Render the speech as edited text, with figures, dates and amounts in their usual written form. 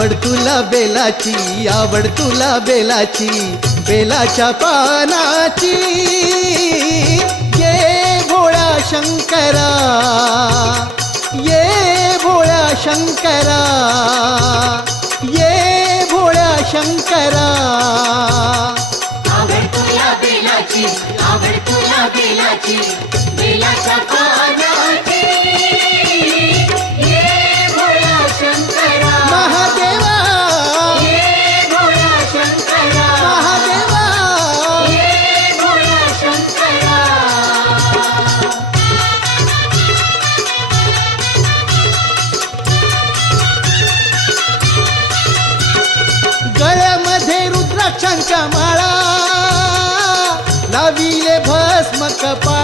आवड तुला बेलाची, आवड तुला बेलाची, बेलाच्या पानाची. ये भोळा शंकरा, ये भोळ्या शंकरा, ये भोळ्या शंकरा. आवड तुला बेलाची, आवड तुला बेलाची, बेलाच्या पानाची. ये भोळा शंकरा महादेवा, ये भोळा शंकरा महादेवा. ये भोळा शंकरा. गळ्यामध्ये रुद्राक्षांच्या माळा, लाविले भस्म कपाळा.